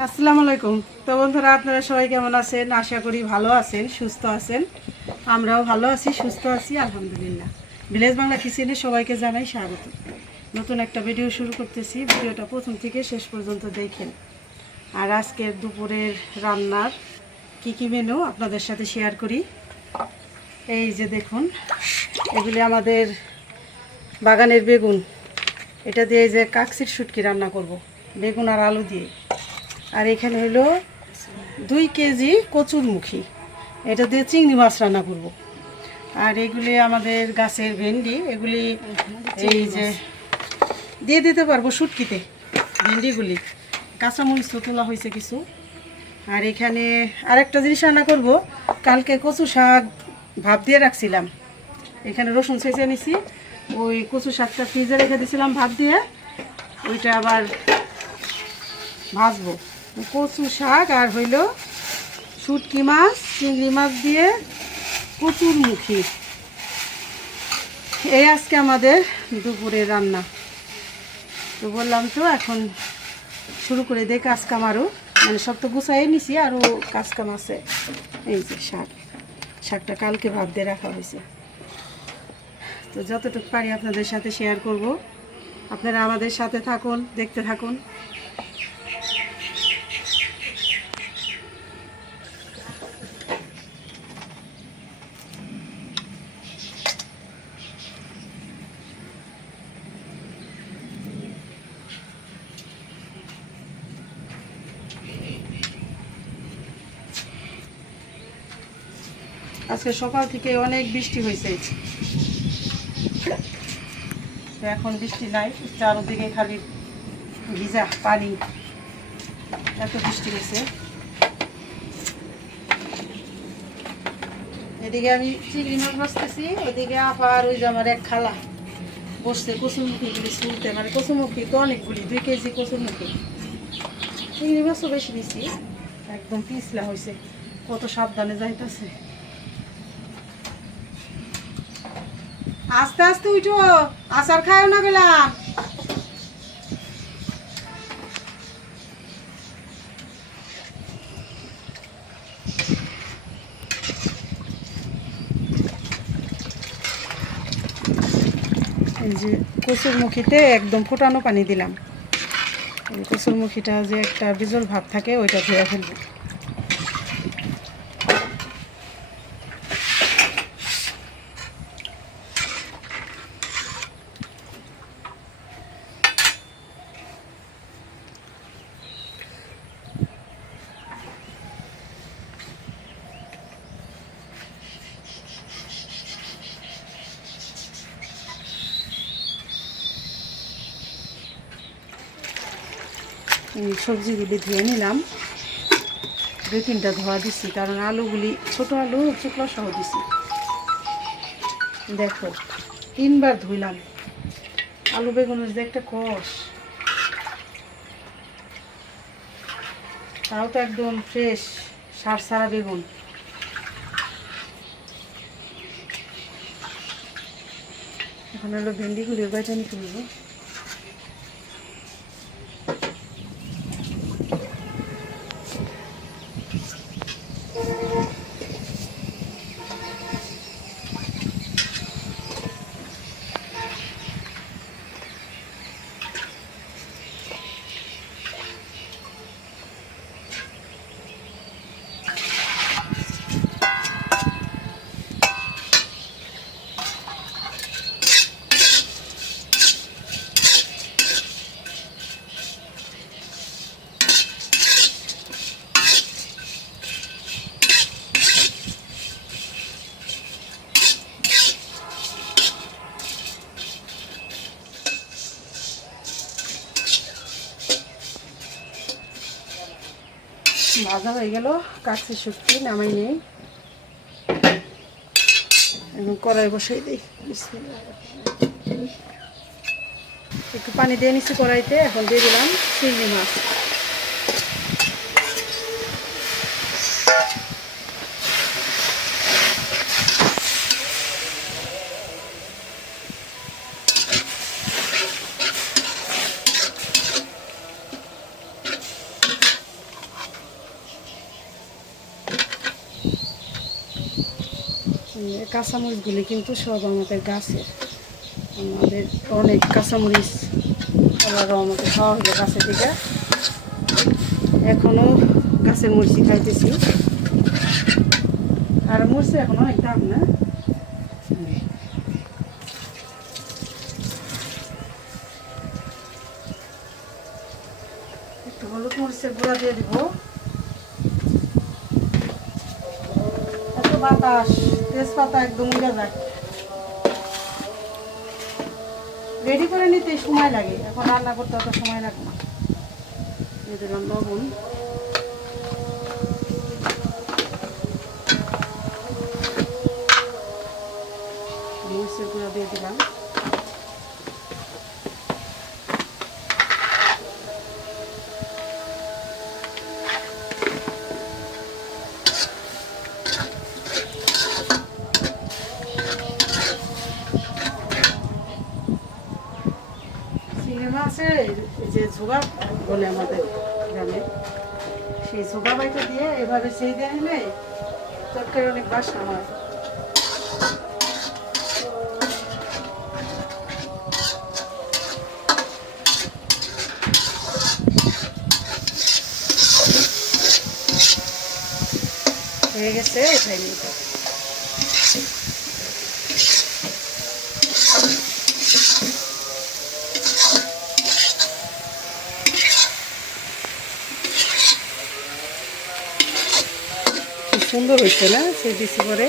আসসালামু আলাইকুম। তো বন্ধুরা, আপনারা সবাই কেমন আছেন? আশা করি ভালো আছেন, সুস্থ আছেন। আমরাও ভালো আছি, সুস্থ আছি, আলহামদুলিল্লাহ। ভিলেজ বাংলা কিচেনে সবাইকে জানাই স্বাগত। নতুন একটা ভিডিও শুরু করতেছি। ভিডিওটা প্রথম থেকে শেষ পর্যন্ত দেখেন। আর আজকের দুপুরের রান্নার কি মেনু আপনাদের সাথে শেয়ার করি। এই যে দেখুন, এগুলি আমাদের বাগানের বেগুন। এটা দিয়ে যে কাকসির শুটকি রান্না করব, বেগুন আর আলু দিয়ে। আর এখানে হলো 2 কেজি কচুরমুখী, এটা দিয়ে চিংড়ি মাছ রান্না করব। আর এগুলি আমাদের গাছের ভেন্ডি, এগুলি এই যে দিয়ে দিতে পারবো শুটকিতে। ভেন্ডিগুলি কাঁচামরিচ তো তোলা হয়েছে কিছু। আর এখানে আরেকটা জিনিস রান্না করব, কালকে কচু শাক ভাপ দিয়ে রাখছিলাম, এখানে রসুন ছেঁচে নিছি। ওই কচু শাকটা ফ্রিজে রেখে দিয়েছিলাম ভাপ দিয়ে, ওইটা আবার ভাজবো। কচু শাক আর হইল শুটকি মাছ, চিংড়ি মাছ দিয়ে কচুরমুখী, এই আজকে আমাদের দুপুরের রান্না। তো বললাম তো এখন শুরু করে দেয় কাজ কাম। আরও মানে সব তো গুছাই নিছি, আরও কাজ কাম আছে। এই যে শাকটা কালকে ভাপ দিয়ে রাখা হয়েছে। তো যতটুকু পারি আপনাদের সাথে শেয়ার করব। আপনারা আমাদের সাথে থাকুন, দেখতে থাকুন। আজকে সকাল থেকে অনেক বৃষ্টি হয়েছে, তো এখন বৃষ্টি নাই, চারদিকে খালি ভিজা পানি, এত বৃষ্টি হয়েছে। এদিকে আমি চিংড়ি মাছ বসতেছি, ওইদিকে আবার ওই যে আমার এক খালা বসছে কচুরমুখীগুলি ছুলতে। মানে কচুরমুখী তো অনেকগুলি, 2 কেজি কচুরমুখী। চিংড়ি মাছও বেশি দিছি, একদম পিছলা হয়েছে, কত সাবধানে যাইতেছে। আস্তে আস্তে উঠো, আচার খায় না গেলাম। এই যে কচুরমুখীতে একদম ফোটানো পানি দিলাম। কচুরমুখীটা যে একটা বিজল ভাব থাকে, ওইটা ধুয়ে ফেলবো। সবজিগুলি ধুয়ে নিলাম, 2-3টা ধোয়া দিছি, কারণ আলুগুলি ছোট আলু চুকলা সহ দিছি। দেখো 3বার ধুইলাম। আলু বেগুনের যে একটা কষ, তাও তো একদম ফ্রেশ সার সারা বেগুন। এখন হলো ভেন্ডিগুলির বাইটানি তুলবো। ভাজা হয়ে গেল, কাচ্চি শুটকি নামাই নেই, এখন কড়াই বসাই দিই। একটু পানি দিয়ে নিচ্ছি কড়াইতে, এখন দিয়ে দিলাম চিংড়ি মাছ। কাঁচামরিচগুলি কিন্তু সব আমাদের গাছের, আমাদের অনেক কাঁচামরিচ আল্লাহর রহমতে খাওয়া হলো গাছের দিকে, এখনও গাছের মরিচি খাইতেছি। আর মরিচি এখন অনেক দাম না। একটু হলুদ মরিচের গুঁড়া দিয়ে দিব। এত বাতাস, তেজপাতা একদম উড়ে যায়। রেডি করে নিতে সময় লাগে, এখন রান্না করতে অত সময় লাগে না। দিয়ে দিলাম লবণ, মরিচের গুঁড়া দিয়ে দিলাম। আছে যে ঝোগা বলে আমাদের গ্রামে, সেই ঝোগা বাইতে দিয়ে এভাবে সেই দিয়ে নিলে তরকারি অনেক বাসনা হয়। হয়ে গেছে, এটাই নিয়ে সুন্দর হয়েছে না সে দিছি করে।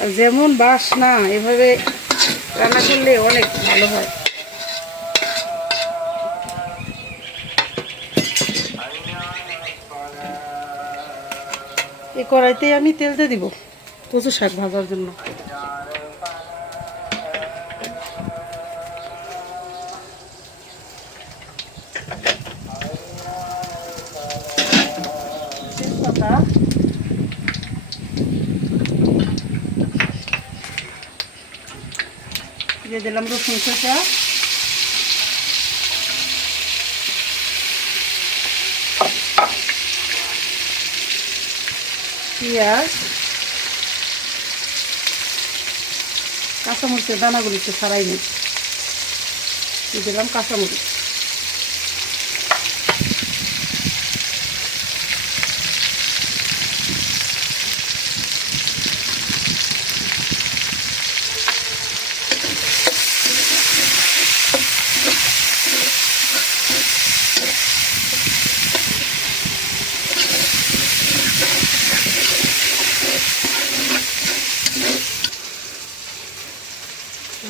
আর যেমন বাসনা, এভাবে রান্না করলে অনেক ভালো হয়। এই কড়াইতে আমি তেল দিয়ে দিব কচু শাক ভাজার জন্য। তেজপাতা, দিয়ে দিলাম রসুন খোসা, পেঁয়াজ, কাঁচামরিচের দানাগুলিকে ছাড়াই নিই। দিয়ে দিলাম কাঁচামরিচ,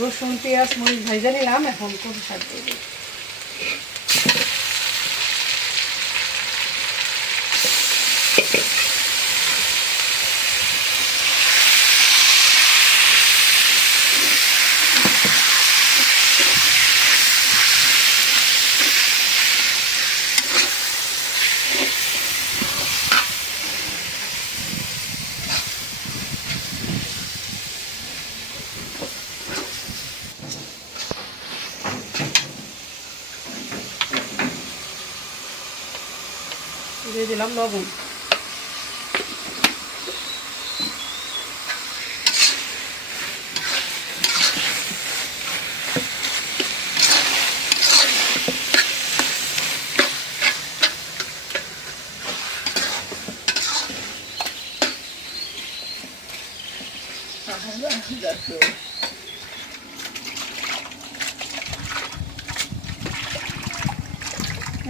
রসুন পেঁয়াজ মরিচ ভাজা নিলাম। এখন কচু শাক দিয়ে দিই। দিয়ে দিলাম লবণ,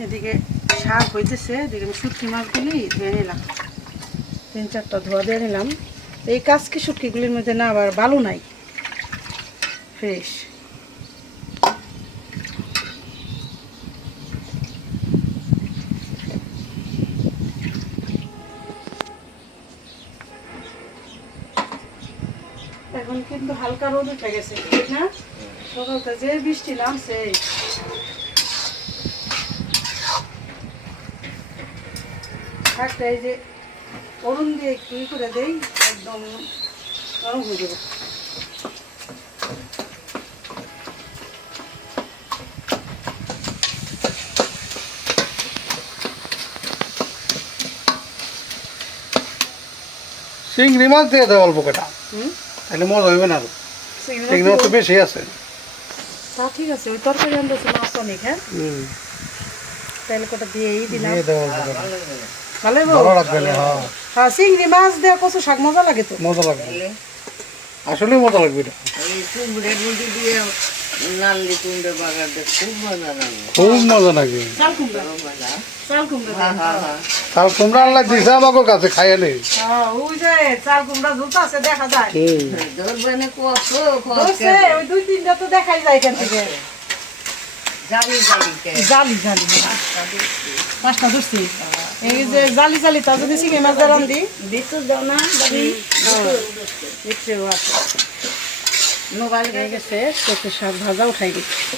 এদিকে শাক হইতেছে, এদিকে আমি শুটকি মাছগুলি ধুয়ে নিলাম, 3-4টা ধোয়া দিয়ে নিলাম। এই কাজকি শুটকিগুলির মধ্যে না আবার বালু নাই, ফ্রেশ। এখন কিন্তু হালকা রোদ উঠে গেছে, ঠিক না? সকালটা যে বৃষ্টি নামছে, শাকটা এই যে অরুণ দিয়ে একটু করে দেই, একদম নরম হয়ে যাবে। চিংড়ি মাছ দিয়ে দেয় অল্প কটা। তাহলে মজা হইবে না, আরো চিংড়ি মাছ তো বেশি আছে। তা ঠিক আছে, ওই তরকারি আনতেছে মাছ অনেক। হ্যাঁ, তাহলে কটা দিয়েই দিলাম। ভালো ভালো লাগবে না। হ্যাঁ, চিংড়ি মাছ দেওয়া কচু শাক মজা লাগে তো। মজা লাগবে, আসলে মজা লাগবে এটা। খুব মজা লাগে। চাল কুমড়া চাল কুমড়া আনলে দিছে আমাকে কাছে খাইয়ে নেই। ওই যে চাল কুমড়া ঝুলতে আছে দেখা যায়। ওই 2-3টা তো দেখাই যায় এখান থেকে। জালি জালি 5টা ধরছি। এই যে জালি জালি তা যদি চিংড়ি মাছ রান্ধি ভিতর দাও না, ভিতরেও আছে। মোবাইল হয়ে গেছে, কত শাক ভাজা উঠাই দিচ্ছি।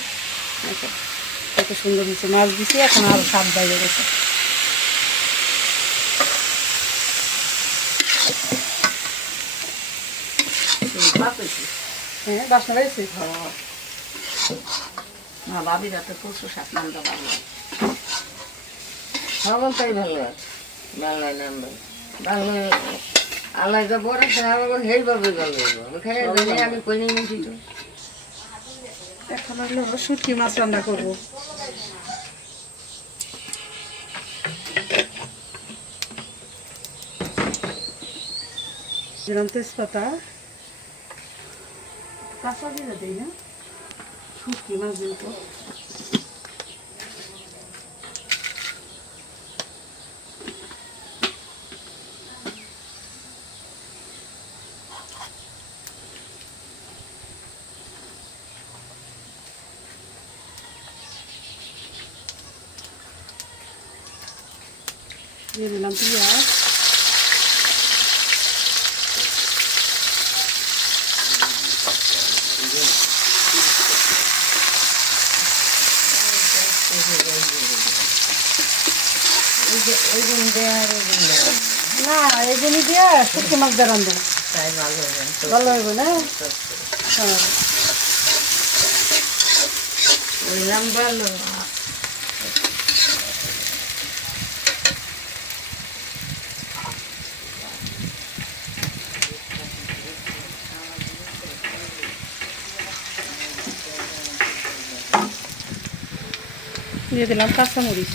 কত সুন্দর হয়েছে, মাছ দিছি, এখন আরো স্বাদ বাইরে গেছে। হ্যাঁ, বাসনা রয়েছে। ভাবিরা তো কচু শাক নামটা ভালো সবাই ভালো ভালো নাম ভালো আল্লাহ যা বড় সেইভাবে ভালো আমি কই নিয়েছি তো। এখন হলো শুটকি মাছ রান্না করবো। দিলাম তেজপাতা, কাঁচা জিরা দিই না, শুটকি মাছ যেহেতু। দিয়ে দিলাম পেঁয়াজ, না এই জিনিস দিয়ে শুটকি মাছ দিয়ে রান্ধবো, ভালো হইব না। হ্যাঁ, ভালো দিয়ে দিলাম কাঁচামরিচ,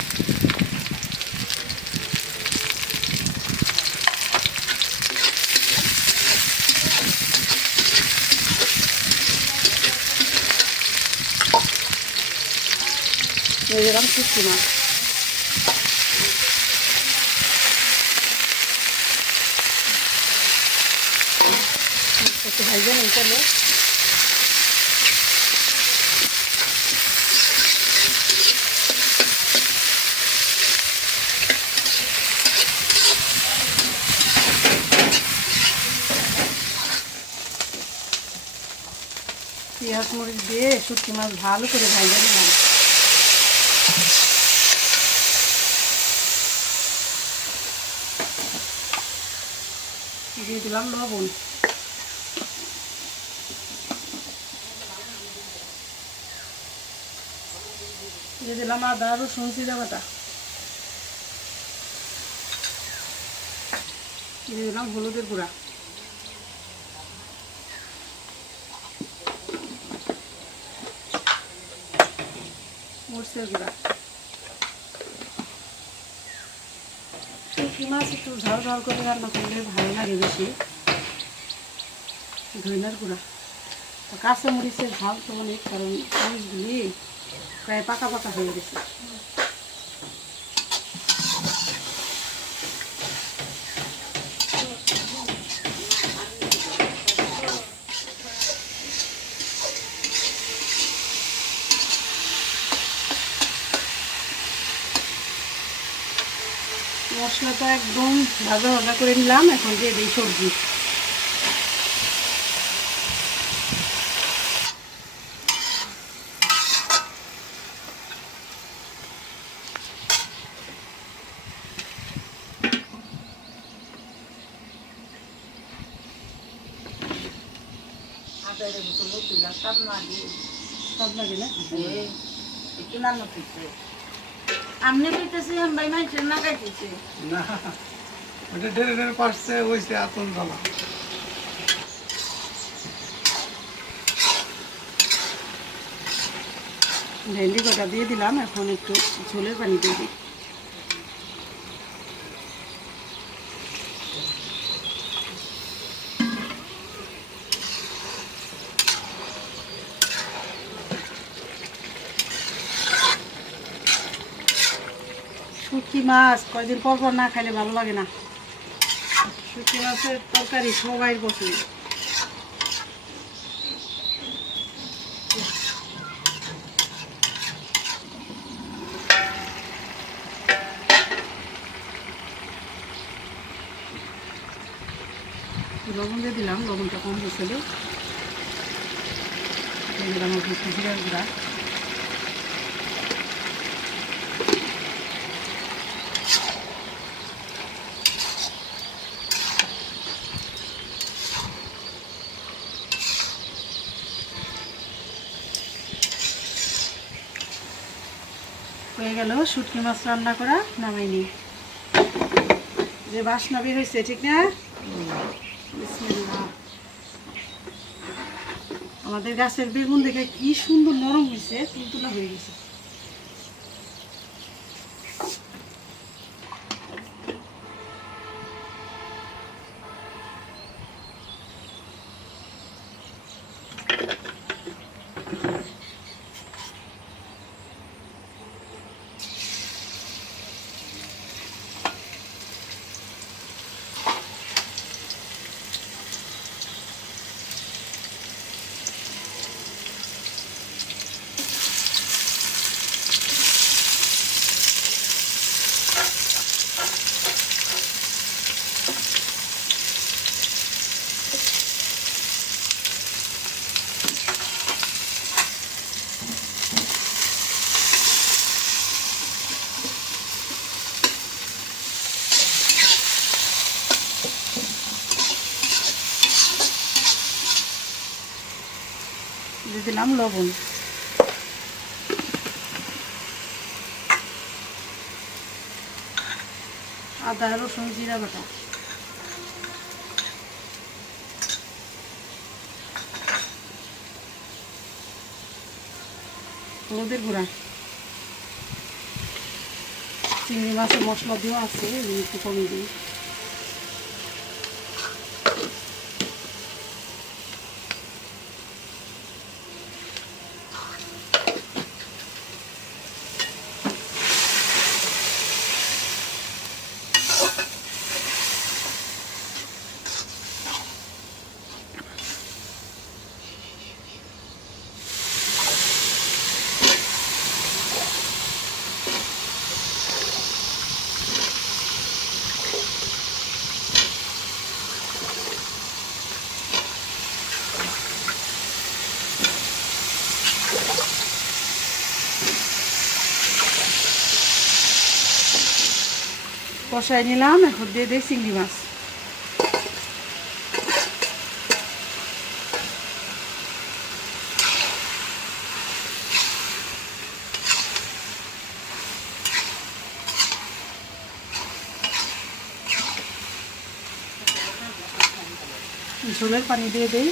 দিয়ে দিলাম শুটকি মাছ। একটু ভাজবে না চলো। পেঁয়াজ মরিচ দিয়ে শুটকি মাছ ভালো করে ভাজা নিলাম। দিয়ে দিলাম লবণ, দিয়ে দিলাম আদা রসুন জিরা বাটা, দিয়ে দিলাম হলুদের গুঁড়া, মরিচের গুঁড়া। শুটকি মাছ একটু ঝাল ঝাল করে রান্না করলে ভালো লাগে বেশি। ধনিয়ার গুঁড়া, তো কাঁচা মরিচের ঝাল তো অনেক, কারণ মরিচগুলি প্রায় পাকা পাকা হয়ে গেছে। মশলাটা একদম ভাজা ভাজা করে নিলাম, এখন দিয়ে দিই সবজি। সব লাগে না, আমনে কইতেছি আমি ভাই মাইছে না খাইতেছি না ওটা ঢেরে ঢেরে পাশছে হইছে আতন জ্বালা। ভেন্ডি কটা দিয়ে দিলাম, এখন একটু ঝোলের পানি দিয়ে দিই। শুটকি মাছ কয়দিন পর পর না খাইলে ভালো লাগে না। শুটকি মাছের তরকারি সবাই পছন্দ। লবণ দিয়ে দিলাম, লবণটা কম হয়েছিল। দিয়ে দিলাম একটু জিরার গুঁড়া। হয়ে গেল শুটকি মাছ রান্না করা, নামাই নি। যে বাসনা বের হয়েছে, ঠিক না? বিসমিল্লাহ। আমাদের গাছের বেগুন দেখে কি সুন্দর নরম হয়েছে, তুলতুলা হয়ে গেছে। দিয়ে দিলাম লবণ। আদা রসুন জিরা বাটা। হলুদের গুঁড়া। চিংড়ি মাছের মশলা দেওয়া আছে, একটু কমিয়ে দিই। কষাই নিলাম, এখন দিয়ে দিই চিংড়ি মাছ। ঝোলের পানি দিয়ে দিই।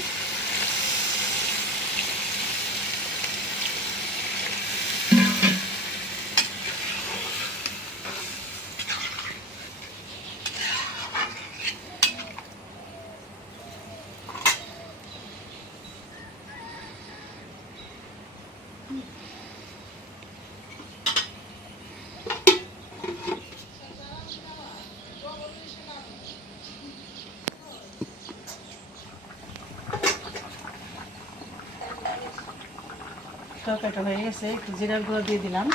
তরকারিটা হয়ে গেছে, একটু জিরার গুঁড়ো দিয়ে দিলাম।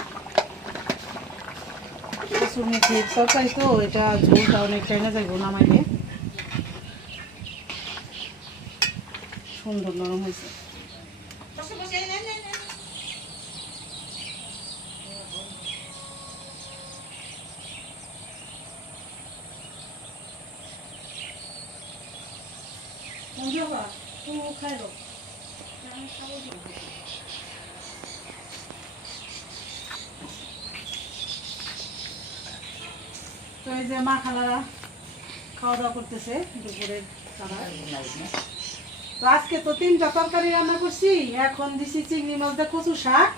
কসুর মেথির তরকারি তো, এটা ঝোলটা অনেকটাই না যাইব নামাইলে। সুন্দর নরম হয়েছে। তো এই যে মা খালারা খাওয়া দাওয়া করতেছে দুপুরের খাবার। তো আজকে তো 3টা তরকারি রান্না করছি। এখন দিছি চিংড়ি মাছ দিয়ে কচু শাক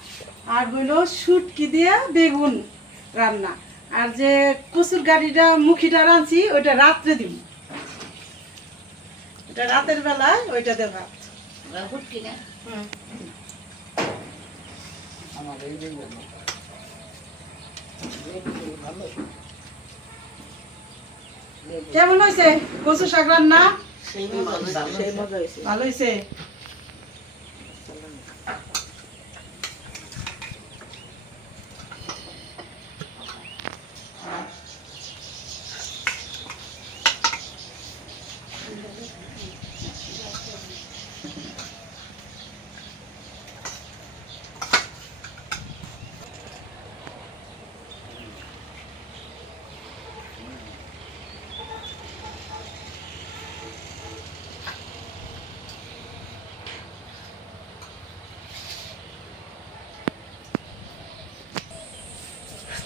আর হইলো শুটকি দিয়া বেগুন রান্না। আর যে কচুর গাড়িটা মুখিটা রাঁধছি ওইটা রাত্রে দিব, ওটা রাতের বেলায় ওইটা দিয়ে ভাত। ফুটকি না হুম। আমার এই যে ভালো কেমন হয়েছে কচু শাক রান্না? সেই মজা হয়েছে। ভালো হয়েছে।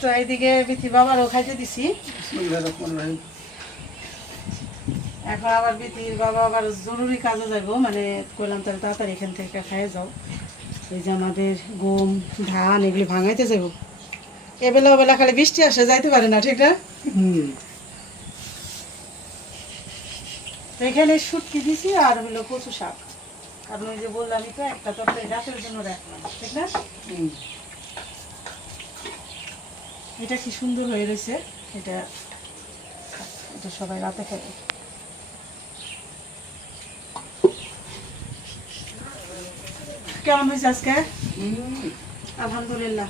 তো এইদিকে বিথি বাবারও খাইতে দিছি। বিসমিল্লাহির রহমানির রহিম। এখন আবার বিথির বাবা আবার জরুরি কাজে যাবো, মানে কইলাম তাহলে তাড়াতাড়ি এখান থেকে খাইয়ে যাও। এই যে আমাদের গম ধান এগুলি ভাঙাইতে যাবো। এবেলা ওবেলা খালি বৃষ্টি আসে, যাইতে পারে না, ঠিক না? তো এখানে শুটকি দিছি আর হলো কচু শাক। কারণ ওই যে বললামই তো একটা তরকারি রাতের জন্য রাখলাম, ঠিক না? এটা কি সুন্দর হয়ে রয়েছে, এটা এটা সবাই রাতে খাবে। কেমন হয়েছে আজকে? আলহামদুলিল্লাহ।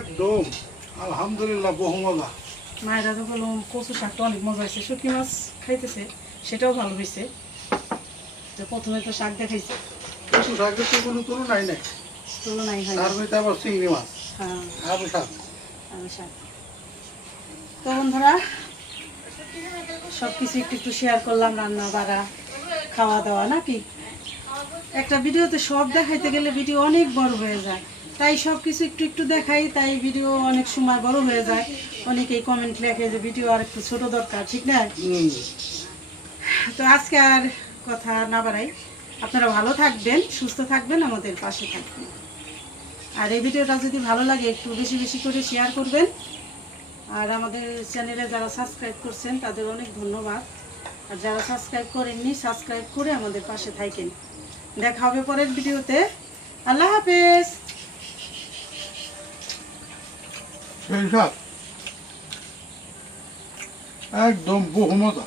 একদম আলহামদুলিল্লাহ, বহু মজা। মায়েরা তো বললো কচু শাকটা অনেক মজা হয়েছে, শুটকি মাছ খাইতেছে সেটাও ভালো হয়েছে। তো প্রথমে তো শাক দেখাইছে, কচু শাকের তো কোনো তুলনাই নাই। তুলনাই হয় না। তার মধ্যে আবার চিংড়ি মাছ, হ্যাঁ, আরো শাক। আলু শাক। তো বন্ধুরা সব কিছু একটু একটু শেয়ার করলাম, রান্না বাড়া খাওয়া দাওয়া নাকি। একটা ভিডিওতে সব দেখাইতে গেলে ভিডিও অনেক বড় হয়ে যায়, তাই সব কিছু একটু একটু দেখাই, তাই ভিডিও অনেক সময় বড় হয়ে যায়। অনেকেই কমেন্ট লেখে যে ভিডিও আর একটু ছোট দরকার, ঠিক না? তো আজকে আর কথা না বাড়াই, আপনারা ভালো থাকবেন, সুস্থ থাকবেন, আমাদের পাশে থাকবেন। আর এই ভিডিওটা যদি ভালো লাগে একটু বেশি বেশি করে শেয়ার করবেন। আর আমাদের চ্যানেলে যারা সাবস্ক্রাইব করছেন তাদের অনেক ধন্যবাদ। আর যারা সাবস্ক্রাইব করেননি সাবস্ক্রাইব করে আমাদের পাশে থাকেন। দেখা হবে পরের ভিডিওতে। আল্লাহ হাফেজ। সেই শাক একদম বহু মজা।